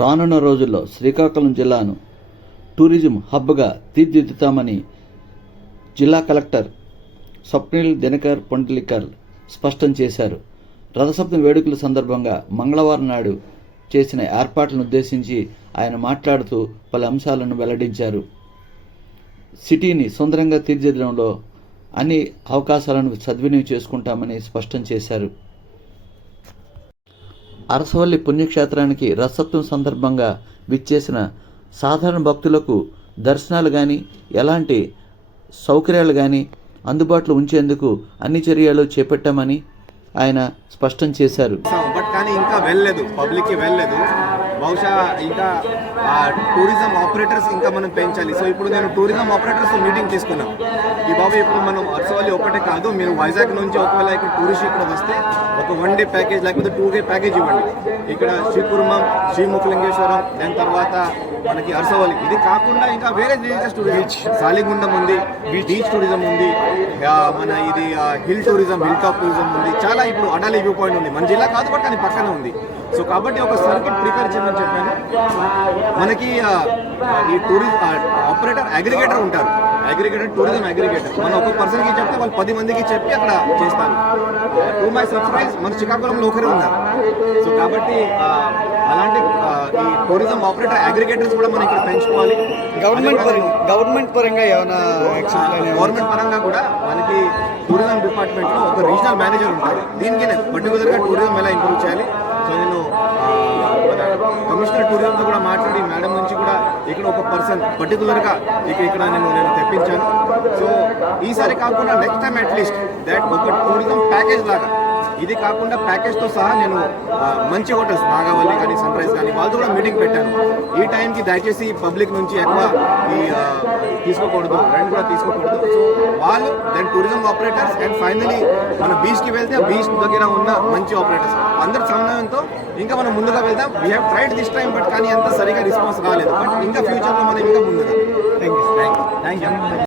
రానున్న రోజుల్లో శ్రీకాకుళం జిల్లాను టూరిజం హబ్గా తీర్చిదిద్దుతామని జిల్లా కలెక్టర్ స్వప్నిల్ దినకర్ పొండలికర్ స్పష్టం చేశారు. రథసప్తమి వేడుకల సందర్భంగా మంగళవారం నాడు చేసిన ఏర్పాట్లను ఉద్దేశించి ఆయన మాట్లాడుతూ పలు అంశాలను వెల్లడించారు. సిటీని సుందరంగా తీర్చిదిద్దడంలో అన్ని అవకాశాలను సద్వినియోగం చేసుకుంటామని స్పష్టం చేశారు. అరసవల్లి పుణ్యక్షేత్రానికి రథసప్తం సందర్భంగా విచ్చేసిన సాధారణ భక్తులకు దర్శనాలు కానీ ఎలాంటి సౌకర్యాలు కానీ అందుబాటులో ఉంచేందుకు అన్ని చర్యలు చేపట్టామని ఆయన స్పష్టం చేశారు. బట్ కానీ ఇంకా వెళ్ళలేదు పబ్లిక్కి వెళ్ళలేదు. బహుశా ఇంకా ఆ టూరిజం ఆపరేటర్స్ ఇంకా మనం పెంచాలి. సో ఇప్పుడు నేను టూరిజం ఆపరేటర్స్ మీటింగ్ తీసుకున్నాను. ఈ బాబు ఇప్పుడు మనం అరసవల్లి ఒకటే కాదు మీరు వైజాగ్ నుంచి ఒకవేళ ఇక్కడ టూరిస్ట్ ఇక్కడ వస్తే ఒక వన్ డే ప్యాకేజ్ లేకపోతే టూ డే ప్యాకేజ్ ఇవ్వండి. ఇక్కడ శ్రీకుర్మం శ్రీముఖలింగేశ్వరం దాని తర్వాత మనకి అరసవల్లి. ఇది కాకుండా ఇంకా వేరే రిలీజియస్ టూరిజం సాలిగుండం ఉంది బీచ్ టూరిజం ఉంది మన ఇది hill tourism hill top tourism ఉంది. చాలా ఇప్పుడు అడాలి వ్యూ పాయింట్ ఉంది. మన జిల్లా కాదు బట్ కానీ పక్కన ఉంది. సో కాబట్టి ఒక సర్కిట్ ప్రిపేర్ చేయమని చెప్పాను. మనకి ఈ టూరిజం ఆపరేటర్ అగ్రిగేటర్ ఉంటారు. Aggregator tourism aggregator. మనం ఒక పర్సన్కి చెప్తే వాళ్ళు పది మందికి చెప్పి అక్కడ చేస్తారు. టు మై సర్ప్రైజ్ మన శ్రీకాకుళంలో ఒకరే ఉన్నారు. సో కాబట్టి అలాంటి ఈ టూరిజం ఆపరేటర్ అగ్రిగేటర్స్ కూడా మనం ఇక్కడ పెంచుకోవాలి. గవర్నమెంట్ గవర్నమెంట్ పరంగా ఏమైనా గవర్నమెంట్ పరంగా కూడా మనకి టూరిజం డిపార్ట్మెంట్లో ఒక రీజనల్ మేనేజర్ ఉంటారు దీనికి పర్టికులర్గా టూరిజం ఎలా ఇంప్రూవ్ చేయాలి? కమిషనర్ టూరిజంతో కూడా మాట్లాడి మేడం నుంచి కూడా ఇక్కడ ఒక పర్సన్ పర్టికులర్గా ఇక ఇక్కడ నేను నేను తెప్పించాను. సో ఈసారి కాకుండా next time at least that ఒక టూరిజం ప్యాకేజ్ లాగా ఇది కాకుండా ప్యాకేజ్తో సహా నేను మంచి హోటల్స్ నాగావల్లి కానీ సన్ రైజ్ కానీ వాళ్ళతో కూడా మీటింగ్ పెట్టాను. ఈ టైంకి దయచేసి పబ్లిక్ నుంచి ఎక్కువ ఈ తీసుకోకూడదు రెంట్ కూడా తీసుకోకూడదు. సో వాళ్ళు then tourism operators and finally మన బీచ్కి వెళ్తే బీచ్ దగ్గర ఉన్న మంచి ఆపరేటర్స్ అందరు సమన్వయంతో ఇంకా మనం ముందుగా వెళ్దాం. We have tried this time but కానీ అంత సరిగా రెస్పాన్స్ కాలేదు బట్ ఇంకా ఫ్యూచర్లో మనం ఇంకా ముందుగా థ్యాంక్ యూ థ్యాంక్ యూ